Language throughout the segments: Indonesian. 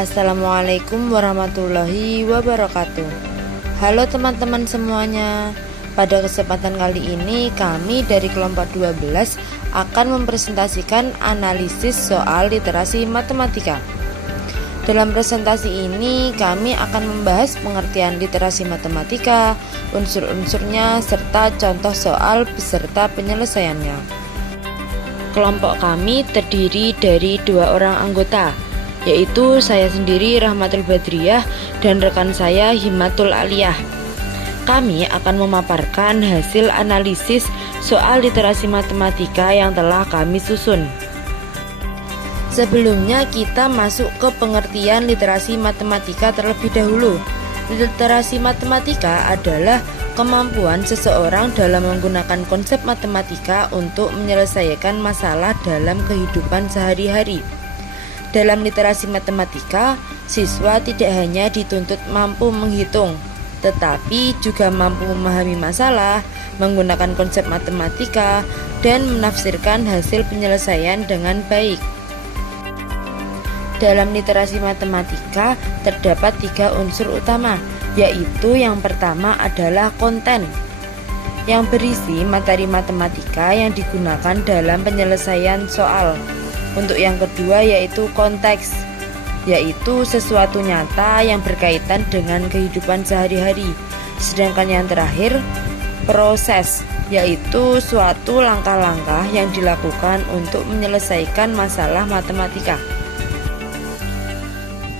Assalamualaikum warahmatullahi wabarakatuh. Halo teman-teman semuanya. Pada kesempatan kali ini kami dari kelompok 12 akan mempresentasikan analisis soal literasi matematika. Dalam presentasi ini kami akan membahas pengertian literasi matematika, unsur-unsurnya, serta contoh soal beserta penyelesaiannya. Kelompok kami terdiri dari 2 orang anggota, yaitu saya sendiri Rahmatul Badriyah dan rekan saya Himatul Aliyah. Kami akan memaparkan hasil analisis soal literasi matematika yang telah kami susun. Sebelumnya kita masuk ke pengertian literasi matematika terlebih dahulu. Literasi matematika adalah kemampuan seseorang dalam menggunakan konsep matematika untuk menyelesaikan masalah dalam kehidupan sehari-hari. Dalam literasi matematika, siswa tidak hanya dituntut mampu menghitung, tetapi juga mampu memahami masalah, menggunakan konsep matematika, dan menafsirkan hasil penyelesaian dengan baik. Dalam literasi matematika terdapat 3 unsur utama, yaitu yang pertama adalah konten, yang berisi materi matematika yang digunakan dalam penyelesaian soal. Untuk yang kedua yaitu konteks, yaitu sesuatu nyata yang berkaitan dengan kehidupan sehari-hari. Sedangkan yang terakhir, proses, yaitu suatu langkah-langkah yang dilakukan untuk menyelesaikan masalah matematika.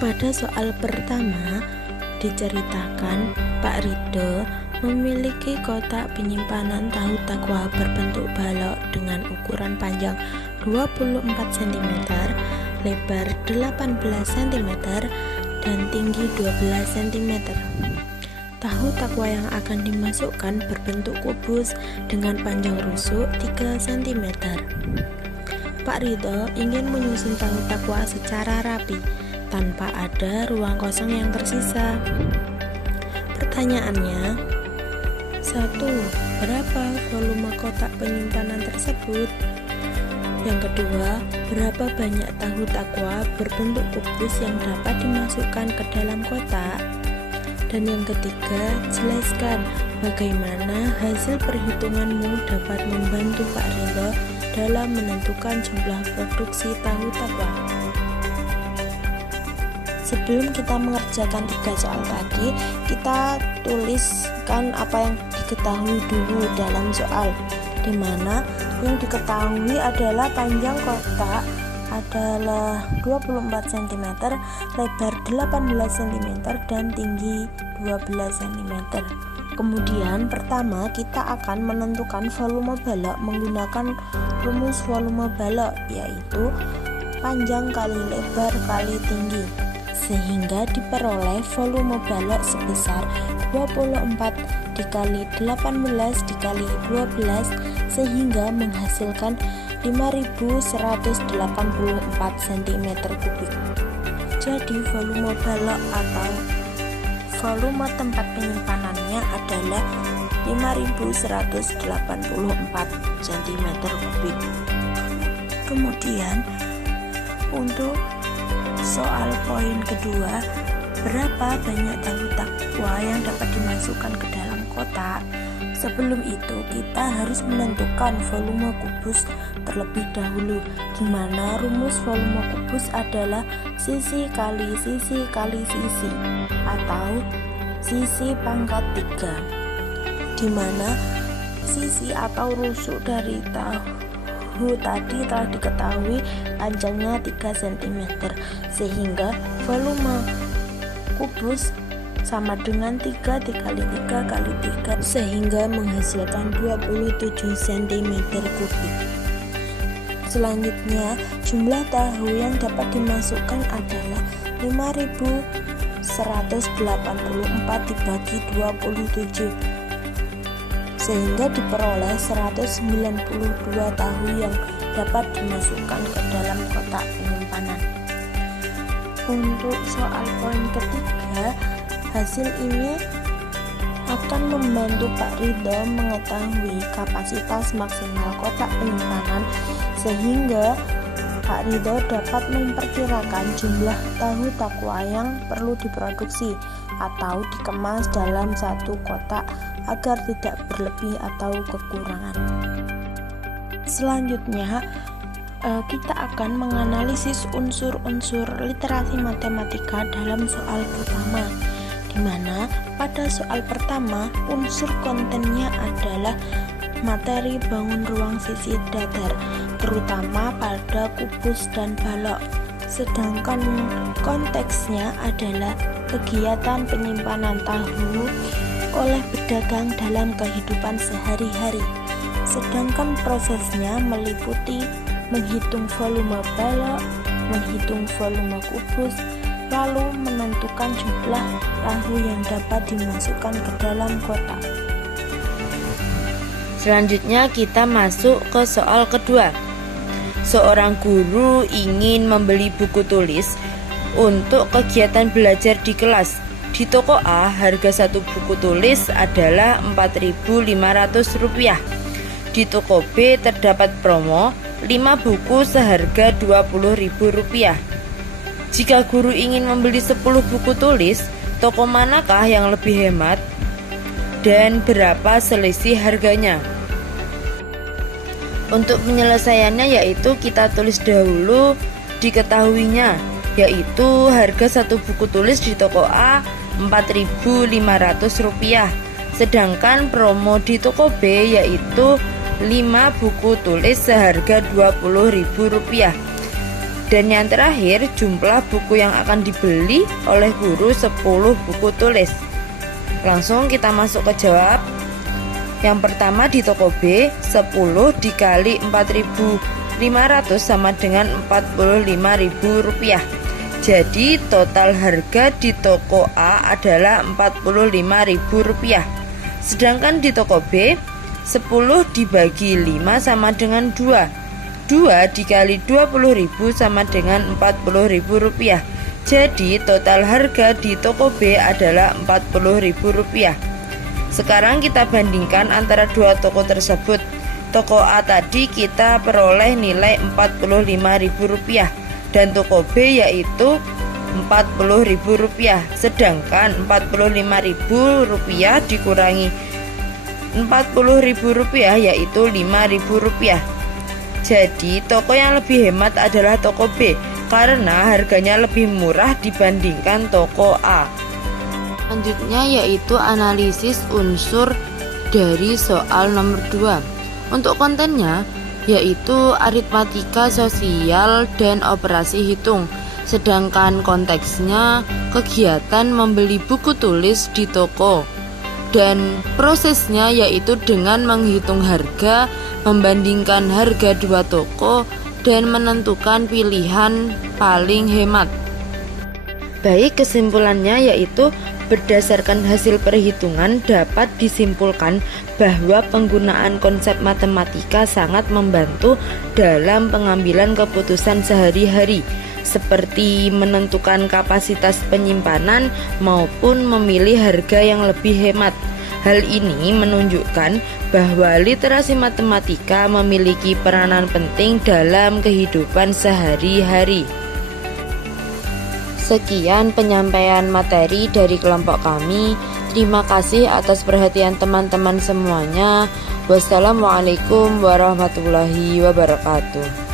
Pada soal pertama diceritakan Pak Ridho memiliki kotak penyimpanan tahu takwa berbentuk balok dengan ukuran panjang 24 cm, lebar 18 cm, dan tinggi 12 cm. Tahu takwa yang akan dimasukkan berbentuk kubus dengan panjang rusuk 3 cm. Pak Ridho ingin menyusun tahu takwa secara rapi, tanpa ada ruang kosong yang tersisa. Pertanyaannya, 1. Berapa volume kotak penyimpanan tersebut? Yang kedua, berapa banyak tahu takwa berbentuk kubus yang dapat dimasukkan ke dalam kotak? Dan yang ketiga, jelaskan bagaimana hasil perhitunganmu dapat membantu Pak Ridho dalam menentukan jumlah produksi tahu takwa. Sebelum kita mengerjakan 3 soal tadi, kita tuliskan apa yang diketahui dulu dalam soal, di mana yang diketahui adalah panjang kotak adalah 24 cm, lebar 18 cm, dan tinggi 12 cm. Kemudian pertama kita akan menentukan volume balok menggunakan rumus volume balok, yaitu panjang kali lebar kali tinggi, sehingga diperoleh volume balok sebesar 24 dikali 18 dikali 12, sehingga menghasilkan 5184 cm3. Jadi volume balok atau volume tempat penyimpanannya adalah 5184 cm3. Kemudian untuk soal poin kedua, berapa banyak tahu takwa yang dapat dimasukkan ke dalam kotak? Sebelum itu kita harus menentukan volume kubus terlebih dahulu, di mana rumus volume kubus adalah sisi kali sisi kali sisi, atau sisi pangkat 3, di mana sisi atau rusuk dari tahu tadi telah diketahui panjangnya 3 cm, sehingga volume kubus sama dengan 3 dikali 3 kali 3, sehingga menghasilkan 27 cm3. Selanjutnya, jumlah tahu yang dapat dimasukkan adalah 5184 dibagi 27, sehingga diperoleh 192 tahu yang dapat dimasukkan ke dalam kotak penyimpanan. Untuk soal poin ketiga, hasil ini akan membantu Pak Ridho mengetahui kapasitas maksimal kotak penyimpanan, sehingga Kak Ridho dapat memperkirakan jumlah tahu takwa yang perlu diproduksi atau dikemas dalam satu kotak agar tidak berlebih atau kekurangan. Selanjutnya, kita akan menganalisis unsur-unsur literasi matematika dalam soal pertama, di mana pada soal pertama unsur kontennya adalah materi bangun ruang sisi datar, terutama pada kubus dan balok. Sedangkan konteksnya adalah kegiatan penyimpanan tahu oleh pedagang dalam kehidupan sehari-hari. Sedangkan prosesnya meliputi menghitung volume balok, menghitung volume kubus, lalu menentukan jumlah tahu yang dapat dimasukkan ke dalam kotak. Selanjutnya kita masuk ke soal kedua. Seorang guru ingin membeli buku tulis untuk kegiatan belajar di kelas. Di toko A, harga satu buku tulis adalah Rp4.500. Di toko B terdapat promo 5 buku seharga Rp20.000. Jika guru ingin membeli 10 buku tulis, toko manakah yang lebih hemat? Dan berapa selisih harganya? Untuk penyelesaiannya yaitu kita tulis dahulu diketahuinya, yaitu harga satu buku tulis di toko A Rp4.500, sedangkan promo di toko B yaitu 5 buku tulis seharga Rp20.000. Dan yang terakhir, jumlah buku yang akan dibeli oleh guru 10 buku tulis. Langsung kita masuk ke jawab. Yang pertama di toko B, 10 dikali Rp4.500 sama dengan Rp45.000. Jadi total harga di toko A adalah Rp45.000. Sedangkan di toko B, 10 dibagi 5 sama dengan 2. 2 dikali Rp20.000 sama dengan Rp40.000. Jadi total harga di toko B adalah Rp40.000. Sekarang kita bandingkan antara dua toko tersebut. Toko A tadi kita peroleh nilai Rp45.000 dan toko B yaitu Rp40.000. Sedangkan Rp45.000 dikurangi Rp40.000 yaitu Rp5.000. Jadi toko yang lebih hemat adalah toko B karena harganya lebih murah dibandingkan toko A. Selanjutnya yaitu analisis unsur dari soal nomor 2. Untuk kontennya yaitu aritmatika sosial dan operasi hitung. Sedangkan konteksnya kegiatan membeli buku tulis di toko. Dan prosesnya yaitu dengan menghitung harga, membandingkan harga dua toko, dan menentukan pilihan paling hemat. Baik, kesimpulannya yaitu berdasarkan hasil perhitungan dapat disimpulkan bahwa penggunaan konsep matematika sangat membantu dalam pengambilan keputusan sehari-hari, seperti menentukan kapasitas penyimpanan maupun memilih harga yang lebih hemat. Hal ini menunjukkan bahwa literasi matematika memiliki peranan penting dalam kehidupan sehari-hari. Sekian penyampaian materi dari kelompok kami. Terima kasih atas perhatian teman-teman semuanya. Wassalamualaikum warahmatullahi wabarakatuh.